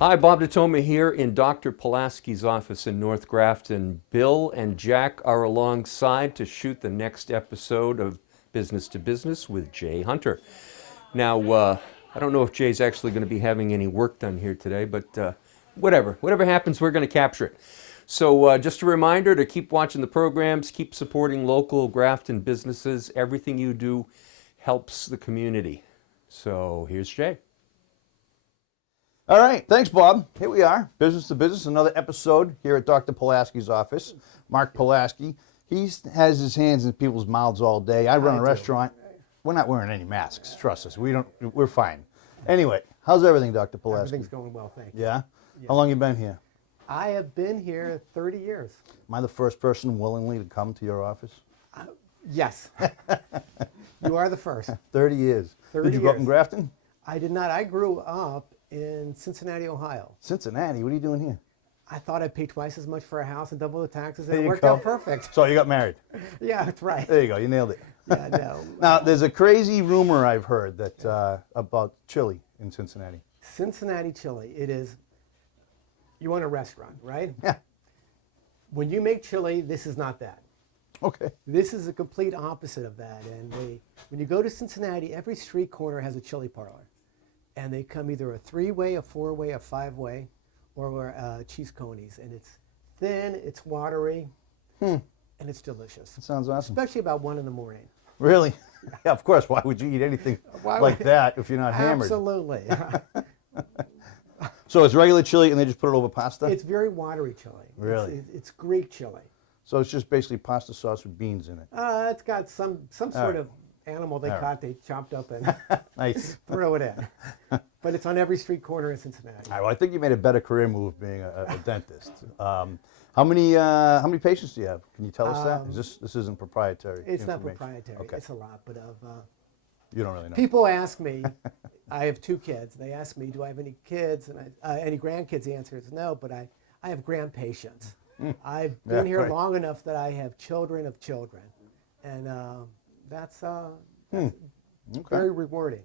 Hi, Bob Natoma here in Dr. Pulaski's office in North Grafton. Bill and Jack are alongside to shoot the next episode of Business to Business with Jay Hunter. Now, I don't know if Jay's actually going to be having any work done here today, but whatever happens, we're going to capture it. So just a reminder to keep watching the programs, keep supporting local Grafton businesses. Everything you do helps the community. So here's Jay. All right, thanks, Bob. Here we are, Business to Business, another episode here at Dr. Pulaski's office. Mark Pulaski, he has his hands in people's mouths all day. I run a restaurant. We're not wearing any masks, trust us. We're fine. Anyway, how's everything, Dr. Pulaski? Everything's going well, thank you. Yeah? How long you been here? I have been here 30 years. Am I the first person willingly to come to your office? Yes. You are the first. 30 years. 30 Did you grow up in years. Grafton? I did not. I grew up in Cincinnati, Ohio. Cincinnati, what are you doing here? I thought I'd pay twice as much for a house and double the taxes, and There it you worked go. out perfect. So you got married. Yeah, that's right. There you go, you nailed it. Yeah, no. Now, there's a crazy rumor I've heard that about chili in Cincinnati. Cincinnati chili, it is, you want a restaurant, right? Yeah. When you make chili, this is not that. Okay. This is a complete opposite of that. And when you go to Cincinnati, every street corner has a chili parlor. And they come either a 3-way, a 4-way, a 5-way, or cheese conies. And it's thin, it's watery, and it's delicious. That sounds awesome. Especially about 1 in the morning. Really? Yeah, of course. Why would you eat anything Why like would- that if you're not hammered? Absolutely. So it's regular chili and they just put it over pasta? It's very watery chili. Really? It's Greek chili. So it's just basically pasta sauce with beans in it. It's got some sort right. of animal they All right. caught, they chopped up and Nice. throw it in. But it's on every street corner in Cincinnati. All right, well, I think you made a better career move being a dentist. How many patients do you have? Can you tell us that? This isn't proprietary It's not information? proprietary. Okay. It's a lot, but You don't really know. people ask me. I have 2 kids. They ask me, "Do I have any kids?" And any grandkids? The answer is no. But I have grand patients. I've been Yeah, here right. long enough that I have children of children, and that's Okay. very rewarding.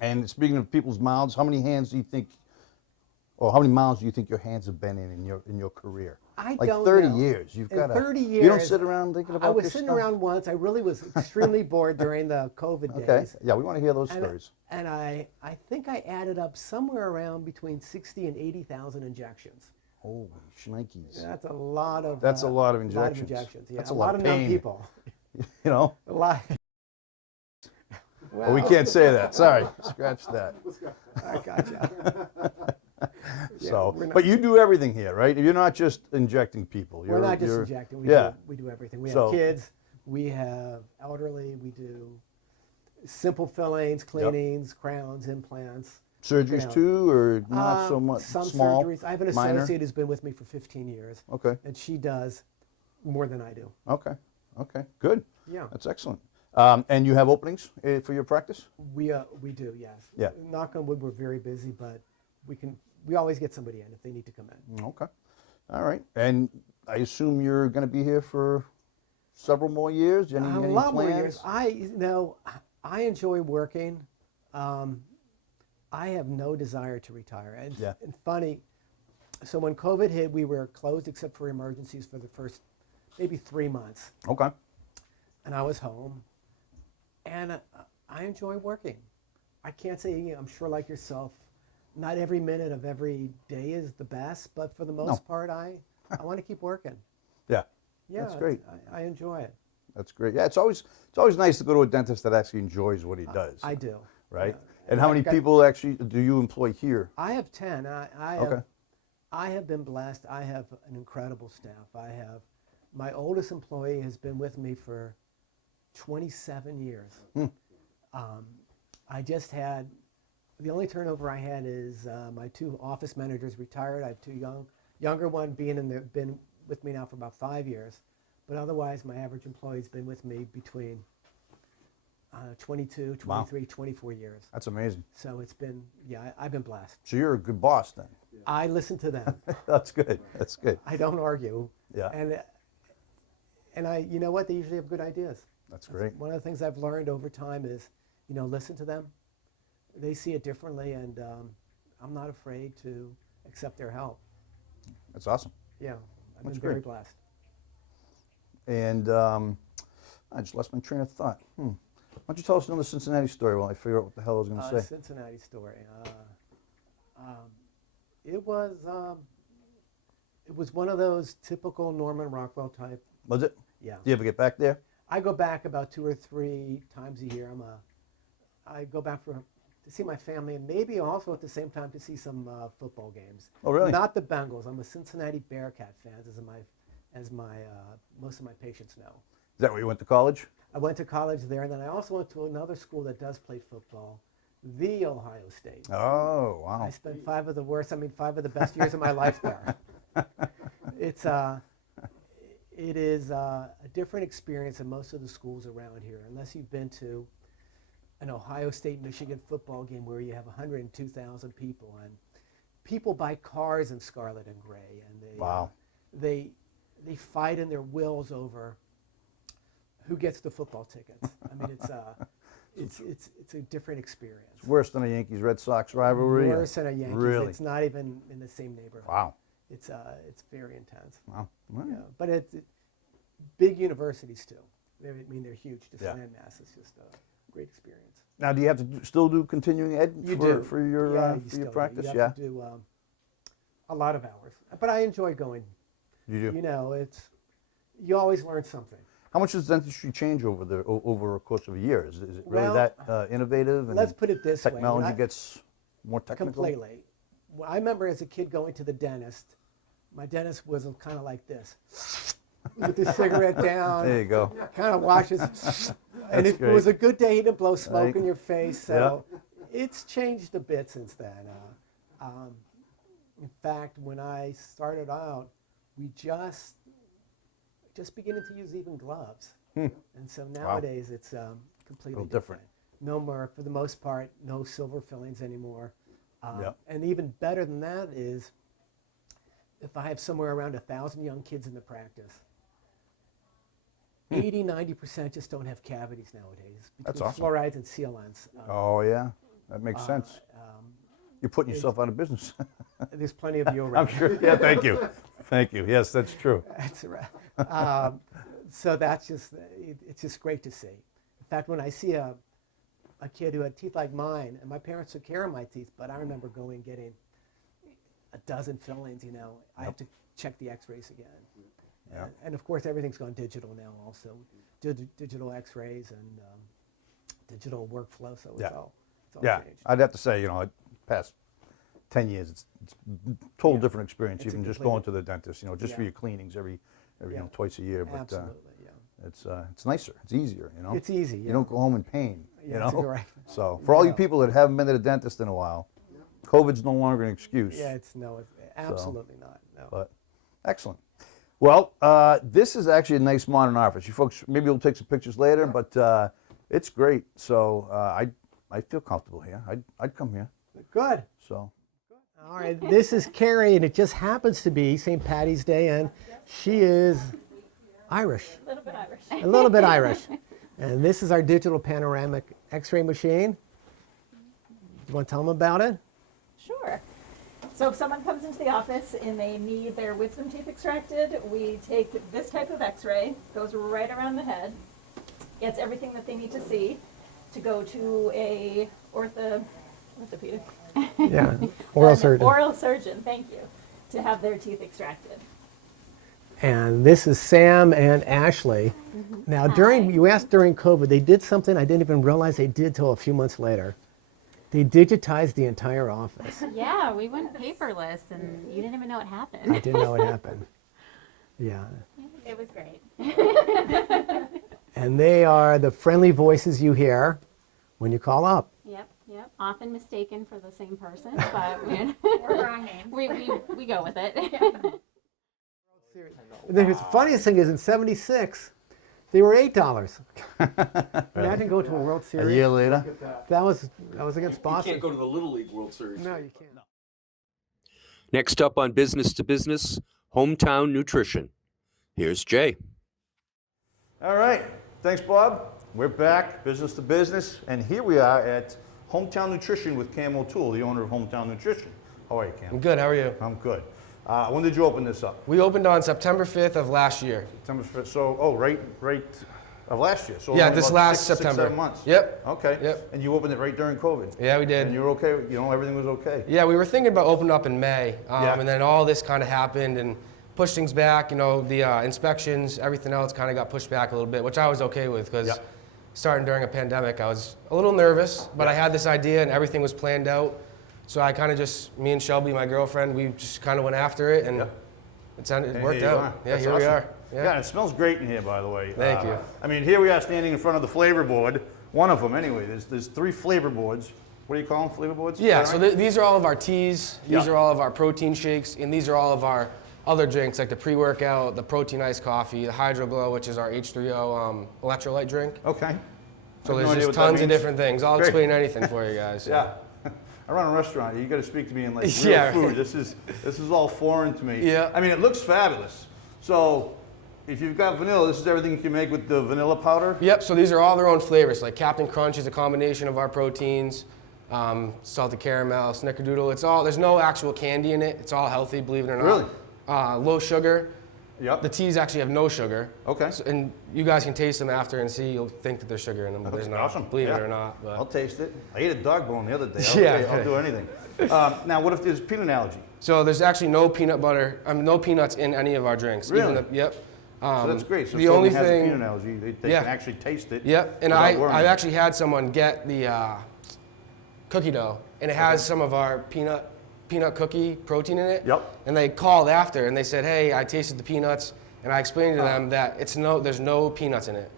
And speaking of people's mouths, how many hands do you think, or how many mouths do you think your hands have been in your career? I Like don't 30 know. years. You've In got 30 You don't years, sit around thinking about I was this sitting stuff? around once. I really was extremely bored during the COVID Okay. days. Yeah, we want to hear those And, stories. and I think I added up somewhere around between 60 and 80,000 injections. Holy shnikes. That's a lot of. That's a lot of injections. Yeah, That's a a lot lot of of numb pain. people. You know? A lot. Well, we can't say that. Sorry. Scratch that. I gotcha. So, we're not- but you do everything here, right? You're not just injecting people. We're not just you're- injecting. yeah. We do everything. We So- have kids. We have elderly. We do simple fillings, cleanings, crowns, implants. Surgeries know. too, or not so much? Some Small, surgeries. I have an minor? associate who's been with me for 15 years, Okay. and she does more than I do. Okay. Okay. Good. Yeah. That's excellent. And you have openings for your practice? We do, yes. Yeah. Knock on wood, we're very busy, but we always get somebody in if they need to come in. Okay. All right. And I assume you're going to be here for several more years? Any A lot more plans? years. I enjoy working. I have no desire to retire. And, Yeah. and funny, so when COVID hit, we were closed except for emergencies for the first maybe 3 months. Okay. And I was home. And I enjoy working. I can't say, I'm sure like yourself, not every minute of every day is the best, but for the most part, I want to keep working. Yeah. Yeah, That's great. I enjoy it. That's great. Yeah, it's always nice to go to a dentist that actually enjoys what he does. I do. Right? Yeah. And how many I've got- people actually do you employ here? I have 10. Okay. I have been blessed. I have an incredible staff. My oldest employee has been with me for 27 years. I just had, the only turnover I had is my 2 office managers retired. I have 2 younger one been with me now for about 5 years. But otherwise, my average employee's been with me between 22, 23, 24 years. That's amazing. So it's been, I've been blessed. So you're a good boss then. I listen to them. That's good. That's good. I don't argue. Yeah. And you know what? They usually have good ideas. That's great. One of the things I've learned over time is, listen to them. They see it differently, and I'm not afraid to accept their help. That's awesome. Yeah, I've That's been very great. blessed. And I just lost my train of thought. Why don't you tell us another Cincinnati story while I figure out what the hell I was going to say? Cincinnati story. It was one of those typical Norman Rockwell type. Was it? Yeah. Do you ever get back there? I go back about 2 or 3 times a year. I go back to see my family, and maybe also at the same time to see some football games. Oh, really? Not the Bengals. I'm a Cincinnati Bearcat fan, as most of my patients know. Is that where you went to college? I went to college there, and then I also went to another school that does play football, The Ohio State. Oh, wow. I spent 5 of the best years of my life there. It is a different experience than most of the schools around here, unless you've been to an Ohio State-Michigan football game where you have 102,000 people, and people buy cars in scarlet and gray, and Wow. they fight in their wills over who gets the football tickets. I mean, it's a different experience. It's worse than a Yankees-Red Sox rivalry? Worse than a Yankees. Really? It's not even in the same neighborhood. Wow. It's very intense. Wow. All right. Yeah, but it's big universities too. They're huge. Just Yeah. landmass. It's just a great experience. Now, do you have to still do continuing ed You for, do. for your Yeah, for you still your do. practice? You have to do a lot of hours, but I enjoy going. You do. You know, you always learn something. How much does dentistry change over a course of a year? Is it really Well, that innovative? And Let's put it this way. technology When I- gets more technical? Completely. Well, I remember as a kid going to the dentist. My dentist was kind of like this, with the cigarette down. There you go. Kind of washes. And if it was a good day, he didn't blow smoke Right. in your face. So it's changed a bit since then. In fact, when I started out, we just beginning to use even gloves. And so nowadays it's completely Little different. No more, for the most part, no silver fillings anymore. Yep. And even better than that is, if I have somewhere around 1,000 young kids in the practice, 80–90% just don't have cavities nowadays. That's between awesome. Fluorides and sealants. Oh, yeah. That makes sense. You're putting yourself out of business. There's plenty of you around. I'm sure. Yeah, thank you. Thank you. Yes, that's true. That's right. So it's just great to see. In fact, when I see a kid who had teeth like mine, and my parents took care of my teeth, but I remember going and getting a dozen fillings, I have to check the x-rays again. Yeah. And of course, everything's gone digital now also. Digital x-rays and digital workflow, so Yeah. it's all Yeah, changed. I'd have to say, past 10 years, it's total Yeah. different experience, It's a even just complete- going to the dentist, just for Yeah. your cleanings every Yeah. twice a year. But Absolutely, yeah. it's nicer. It's easier, It's easy, You yeah. don't go home in pain, Yeah, that's right. So for all you No. people that haven't been to the dentist in a while, COVID's no longer an excuse. Yeah, it's absolutely not. No. But excellent. Well, this is actually a nice modern office. You folks, maybe we'll take some pictures later, but it's great. So I feel comfortable here. I'd come here. Good. So All right, this is Carrie, and it just happens to be St. Patty's Day, and she is Irish. A little bit Irish. A little bit Irish. And this is our digital panoramic x-ray machine. Do you want to tell them about it? Sure. So if someone comes into the office and they need their wisdom teeth extracted, we take this type of x-ray, goes right around the head, gets everything that they need to see to go to a orthopedic. Yeah, oral an surgeon. Oral surgeon, thank you, to have their teeth extracted. And this is Sam and Ashley. Now, you asked during COVID, they did something I didn't even realize they did till a few months later. They digitized the entire office. Yeah, we went paperless and you didn't even know it I happened. didn't know it happened. Yeah. It was great. And they are the friendly voices you hear when you call up. Yep. Often mistaken for the same person, but Or wrong names. we go with it. The funniest thing is in '76, they were $8. Imagine going to a World a Series. year later. That was against You Boston. can't go to the Little League World Series. No, you can't. Next up on Business to Business, Hometown Nutrition. Here's Jay. All right. Thanks, Bob. We're back, business to business, and here we are at Hometown Nutrition with Cam O'Toole, the owner of Hometown Nutrition. How are you, Cam? I'm good. How are you? I'm good. When did you open this up? We opened on September 5th of last year. September 5th. So, right of last year. So Yeah, only this about last 6, September. 7 months. Yep. Okay. Yep. And you opened it right during COVID. Yeah, we did. And you were okay. Everything was okay. Yeah, we were thinking about opening up in May, Yeah. and then all this kind of happened and pushed things back. The inspections, everything else kind of got pushed back a little bit, which I was okay with because Yeah. starting during a pandemic, I was a little nervous, but Yeah. I had this idea and everything was planned out. So I kind of just, me and Shelby, my girlfriend, we just kind of went after it, and Yeah. it And worked here you out. are. Yeah, That's here we awesome. are. Yeah, and it smells great in here, by the way. Thank you. I mean, here we are standing in front of the flavor board. One of them, anyway. There's 3 flavor boards. What do you call them? Flavor boards? Yeah, Is that so right? these are all of our teas, these Yeah. are all of our protein shakes, and these are all of our other drinks like the pre-workout, the protein iced coffee, the Hydro Glow, which is our H3O electrolyte drink. Okay. So I have no there's idea just what that tons of means. different things. I'll Great. explain anything for you guys. so. Yeah. I run a restaurant. You got to speak to me in like real Yeah, food. right. This is all foreign to me. Yeah. I mean, it looks fabulous. So, if you've got vanilla, this is everything you can make with the vanilla powder. Yep, so these are all their own flavors. Like Captain Crunch is a combination of our proteins, salted caramel, Snickerdoodle. There's no actual candy in it. It's all healthy, believe it or not. Really? Low sugar. Yep. The teas actually have no sugar. Okay. And you guys can taste them after and see. You'll think that there's sugar in them, but That's there's not. awesome. Believe Yeah. it or not. But. I'll taste it. I ate a dog bone the other day. Yeah. I'll do anything. Now, what if there's peanut allergy? So there's actually no peanut butter, no peanuts in any of our drinks. Really? Yep. So that's great. So the if someone only has a thing, peanut allergy, they Yeah. can actually taste it. Yep. And without worrying. I've actually had someone get the cookie dough, and it has some of our peanut cookie protein in it. Yep. And they called after and they said, "Hey, I tasted the peanuts," and I explained to them that there's no peanuts in it.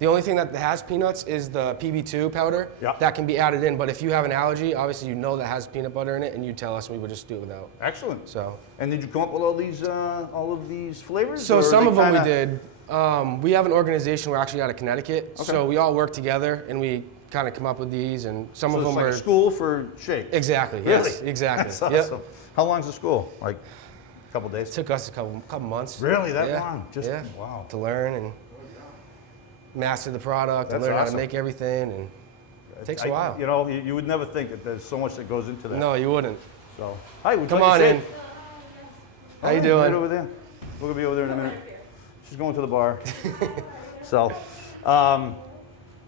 The only thing that has peanuts is the PB2 powder Yeah. that can be added in. But if you have an allergy, obviously that has peanut butter in it, and you tell us, and we would just do it without. Excellent. So. And did you come up with all of these flavors? So or some they of them we kinda- did. We have an organization. We're actually out of Connecticut, Okay. so we all work together and we kind of come up with these. And some So of it's them like are a school for shakes. exactly. Really? Yes, exactly. That's Yep. awesome. How long's the school? Like a couple days? It took us a couple months. Really? That Yeah. long? Just yeah. wow. To learn and master the product and That's learn how awesome. to make everything, and it takes a while. You would never think that there's so much that goes into that. No, you wouldn't. So, hi, would you Come like a on shake? in. How you Right doing? over there. We're gonna be over there in a minute. She's going to the bar. So,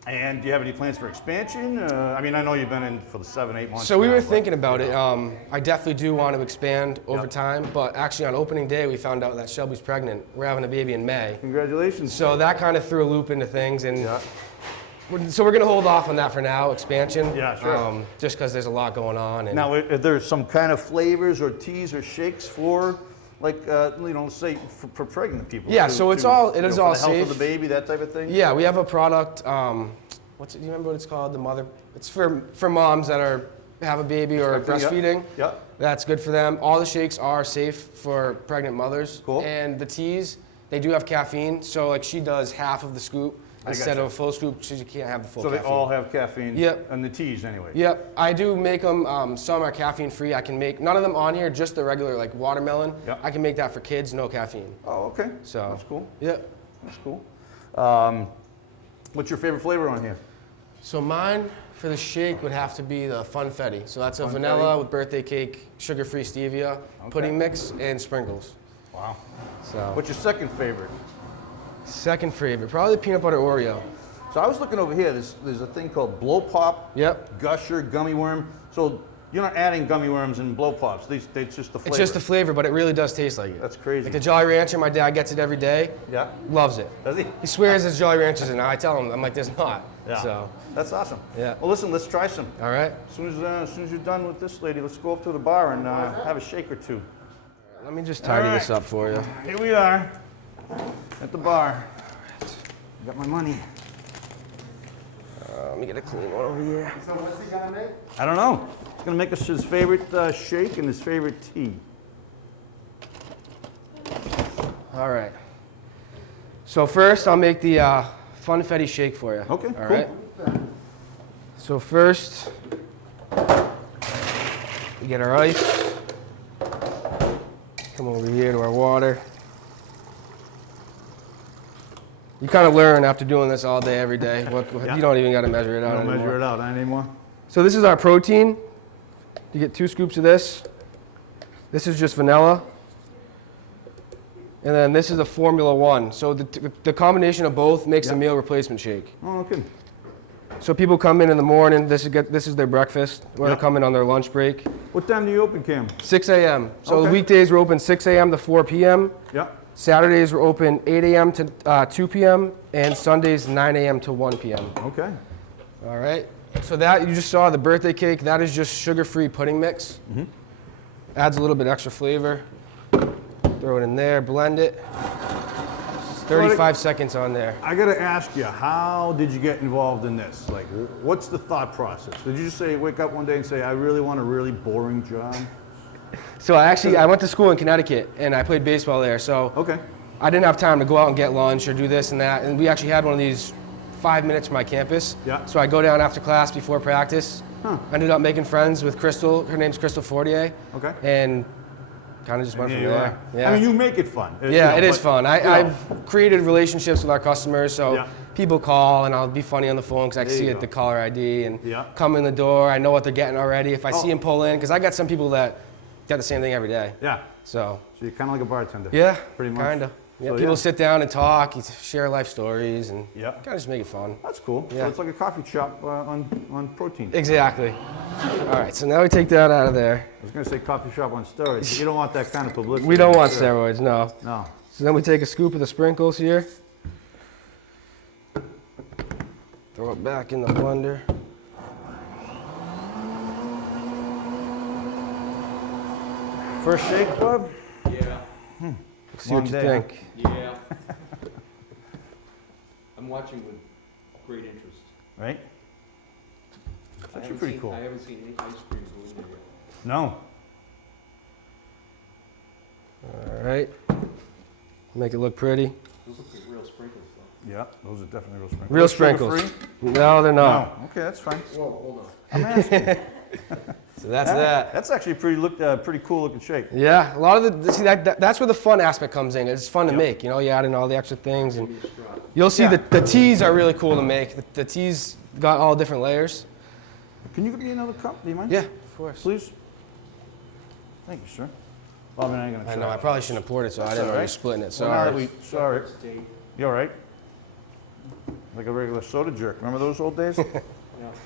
and do you have any plans for expansion? I mean, I know you've been in for the 7-8 months. So we now, were but- thinking about it. I definitely do want to expand over Yep. time, but actually on opening day we found out that Shelby's pregnant. We're having a baby in May. Congratulations. So that kind of threw a loop into things, and Yeah. so we're going to hold off on that for now, expansion. Yeah, sure. Just because there's a lot going on. And Now, are there some kind of flavors or teas or shakes for, like, say for pregnant people? Yeah, so it's all- it is for all the health safe. of the baby, that type of thing. yeah, we have a product. Do you remember what it's called? It's for moms that have a baby or Expecting, breastfeeding. Yep. That's good for them. All the shakes are safe for pregnant mothers. Cool. And the teas, they do have caffeine. So like she does half of the scoop instead gotcha. of a full scoop. She can't have the full So they caffeine. all have caffeine. Yep. And the teas anyway. Yep, I do make them. Some are caffeine free. I can make none of them on here. Just the regular like watermelon. Yep. I can make that for kids, no caffeine. Oh, okay. So That's cool. Yep. That's cool. What's your favorite flavor on here? So mine for the shake would have to be the Funfetti. So that's a Funfetti? vanilla with birthday cake, sugar-free stevia, pudding mix, and sprinkles. Wow. So What's your second favorite? second favorite, probably the peanut butter Oreo. So I was looking over here. There's a thing called Blow Pop, Yep. Gusher, Gummy Worm. So you're not adding gummy worms and Blow Pops. It's just the flavor. It's just the flavor, but it really does taste like it. That's crazy. Like the Jolly Rancher, my dad gets it every day. Yeah. Loves it. Does he? He swears there's Jolly Ranchers in it. I tell him, I'm like, there's not. Yeah. So, That's awesome. Yeah. Well, listen, let's try some. all right. As soon as you're done with this lady, let's go up to the bar and have a shake or two. Let me just tidy All this right. up for you. Here we are at the bar. Got my money. Let me get a clean one over here. So what's he gonna make? I don't know. He's gonna make us his favorite shake and his favorite tea. All right. So first, I'll make the Funfetti shake for you. Okay, All cool. right. So first, we get our ice. Come over here to our water. You kind of learn after doing this all day, every day. Yeah. You don't even got to measure it out Don't anymore. measure it out anymore. So this is our protein. You get 2 scoops of this. This is just vanilla. And then this is a Formula One. So the combination of both makes a meal replacement shake. Oh, okay. So people come in the morning, this is their breakfast, or Yep. they come in on their lunch break. What time do you open, Cam? 6 a.m. So Okay. the weekdays we're open 6 a.m. to 4 p.m. Yeah. Saturdays we're open 8 a.m. to 2 p.m. and Sundays 9 a.m. to 1 p.m. Okay. All right. So that you just saw the birthday cake. That is just sugar-free pudding mix. Adds a little bit extra flavor. Throw it in there, blend it. 35 seconds on there. I gotta ask you, how did you get involved in this? Like, what's the thought process? Did you just wake up one day and say, I really want a really boring job? So I went to school in Connecticut and I played baseball there. So Okay. I didn't have time to go out and get lunch or do this and that. And we actually had one of these 5 minutes from my campus. Yeah. So I go down after class before practice. Huh. Ended up making friends with Crystal. Her name's Crystal Fortier. Okay. And kind of just went Yeah, from you there. are. I mean, you make it fun. Yeah, it is but, fun. you know, I've created relationships with our customers, so Yeah. people call and I'll be funny on the phone because I can There see you it, go. the caller ID, and Yeah. come in the door. I know what they're getting already. If I see Oh. them pull in, because I got some people that get the same thing every day. Yeah. So So you're kind of like a bartender. yeah, Pretty much. kind of. Yeah, So, people yeah. sit down and talk, you share life stories, and Yeah. kind of just make it fun. That's cool. Yeah. So it's like a coffee shop on protein. Exactly. All right, so now we take that out of there. I was going to say coffee shop on steroids. But you don't want that kind of publicity. We don't want Sure. steroids, no. No. So then we take a scoop of the sprinkles here. Throw it back in the blender. First shake, Bob? Yeah, See what Long you day, huh? think. yeah. I'm watching with great interest. Right? It's actually pretty cool. I haven't seen any ice cream go in there yet. No. All right. Make it look pretty. Those look like real sprinkles though. Yeah, those are definitely real sprinkles. Real Those sprinkles. sugar-free? No, they're No. not. Okay, that's fine. Whoa, hold on. I'm asking. So that's that. That's actually pretty cool looking shake. Yeah, a lot of the see that's where the fun aspect comes in. It's fun to Yep. make. You know, you add in all the extra things, and you'll see Yeah. the teas are really cool to make. The teas got all different layers. Can you give me another cup? Do you mind? Yeah, of course. Please. Thank you, sir. Well, I mean, I ain't gonna I try know. I it. probably shouldn't have poured it, so I That's didn't all know right. you're splitting it. Well, now Sorry. that sorry. You all right? Like a regular soda jerk. Remember those old days?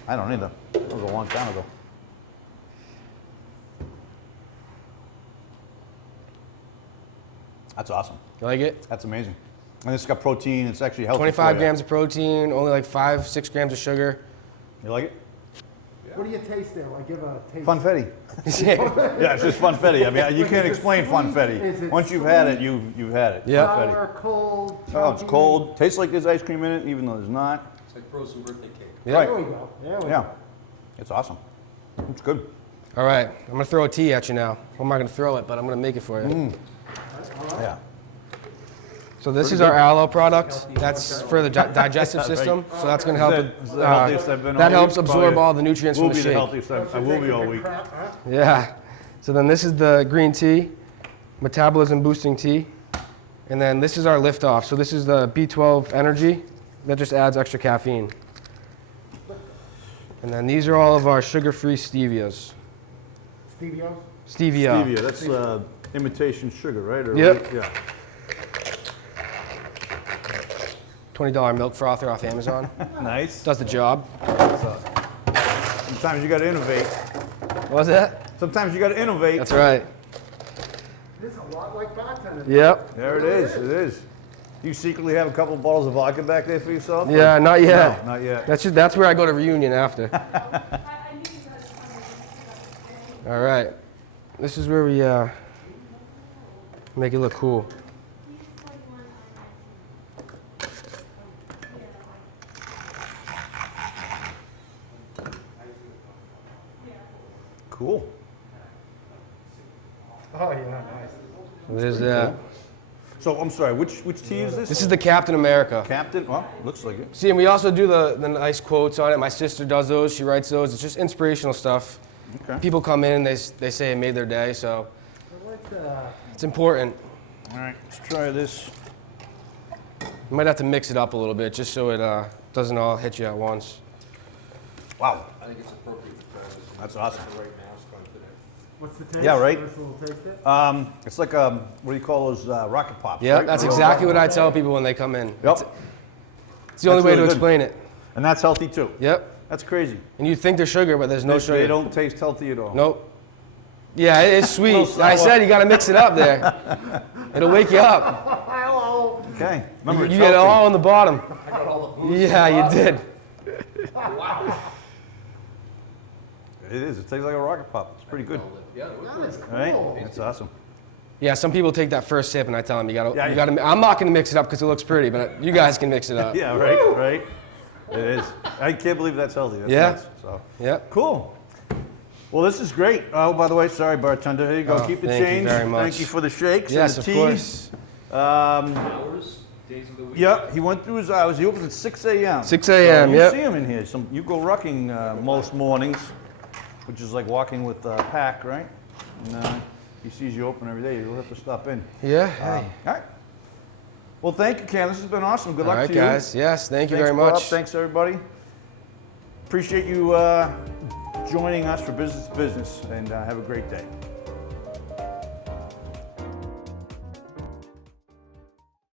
I don't either. That was a long time ago. That's awesome. You like it? That's amazing. And it's got protein. It's actually healthy. 25 for you. grams of protein, only like 5-6 grams of sugar. You like it? What do you taste there? I give a taste. Funfetti. Yeah, it's just funfetti. I mean, you can't explain Is funfetti. it Once you've had it, you've had it. Yeah. Funfetti. Sour, cold. Oh, it's chunky? cold. Tastes like there's ice cream in it, even though there's not. It's like frozen birthday cake. Yeah. Right. There we go. There we Yeah. go. It's awesome. It's good. All right, I'm gonna throw a tea at you now. I'm not gonna throw it, but I'm gonna make it for you. Yeah. So this is our aloe product. That's for the digestive system. So that's gonna help. Is that the healthiest I've been all That week? helps absorb Probably all the nutrients Will from be the the shake. healthiest I will be all week. Yeah. So then this is the green tea, metabolism boosting tea. And then this is our lift off. So this is the B12 energy that just adds extra caffeine. And then these are all of our sugar-free stevias. Stevio? Stevia. Stevia, that's imitation sugar, right? Or Yep. Yeah. $20 milk frother off Amazon. Nice. Does the job. Sometimes you got to innovate. What was that? Sometimes you got to innovate. That's right. This is a lot like bartending. Yep. There it is. It is. Do you secretly have a couple of bottles of vodka back there for yourself? Yeah, not yet. No, not yet. That's where I go to reunion after. All right. This is where we make it look cool. Cool. Oh, yeah, nice. There's that. So I'm sorry. Which tea is this? This is the Captain America. Captain. Well, looks like it. See, and we also do the nice quotes on it. My sister does those. She writes those. It's just inspirational stuff. Okay. People come in, they say it made their day, so I like it's important. All right. Let's try this. You might have to mix it up a little bit just so it doesn't all hit you at once. Wow. I think it's appropriate for Travis. That's awesome. The right mask on today. What's the taste? Yeah, right. Give us a little taste it. It's like what do you call those rocket pops? Yeah, right? that's exactly what I tell people when they come in. Yep. It's the only That's way really to good. explain it. And that's healthy too. Yep. That's crazy. And you think they're sugar, but there's no sugar. They don't taste healthy at all. Nope. Yeah, it's sweet. Little I sour. said you got to mix it up there. It'll wake you up. Okay. Remember, You it's get it healthy. all on the bottom. Yeah, you did. It is. It tastes like a rocket pop. It's pretty good. Right? That's awesome. Yeah, some people take that first sip, and I tell them Yeah, you got to. I'm not going to mix it up because it looks pretty, but you guys can mix it up. Yeah, right, right. It is. I can't believe that's healthy. That's Yeah. nuts. So Yep. cool. Well, this is great. Oh, by the way, sorry, bartender. Here you go. Oh, Keep the thank you change. very much. Thank you for the shakes Yes, and of the tea. course. Hours, days of the week. Yep, he went through his hours. He opens at 6 a.m. 6 a.m., So yep. You see him in here. You go rucking most mornings, which is like walking with a pack, right? And he sees you open every day. You'll have to stop in. Yeah. Hey. All right. Well, thank you, Cam. This has been awesome. Good All luck right, to you. guys. Yes, thank you Thanks, very Bob. much. Thanks, everybody. Appreciate you joining us for Business to Business, and have a great day.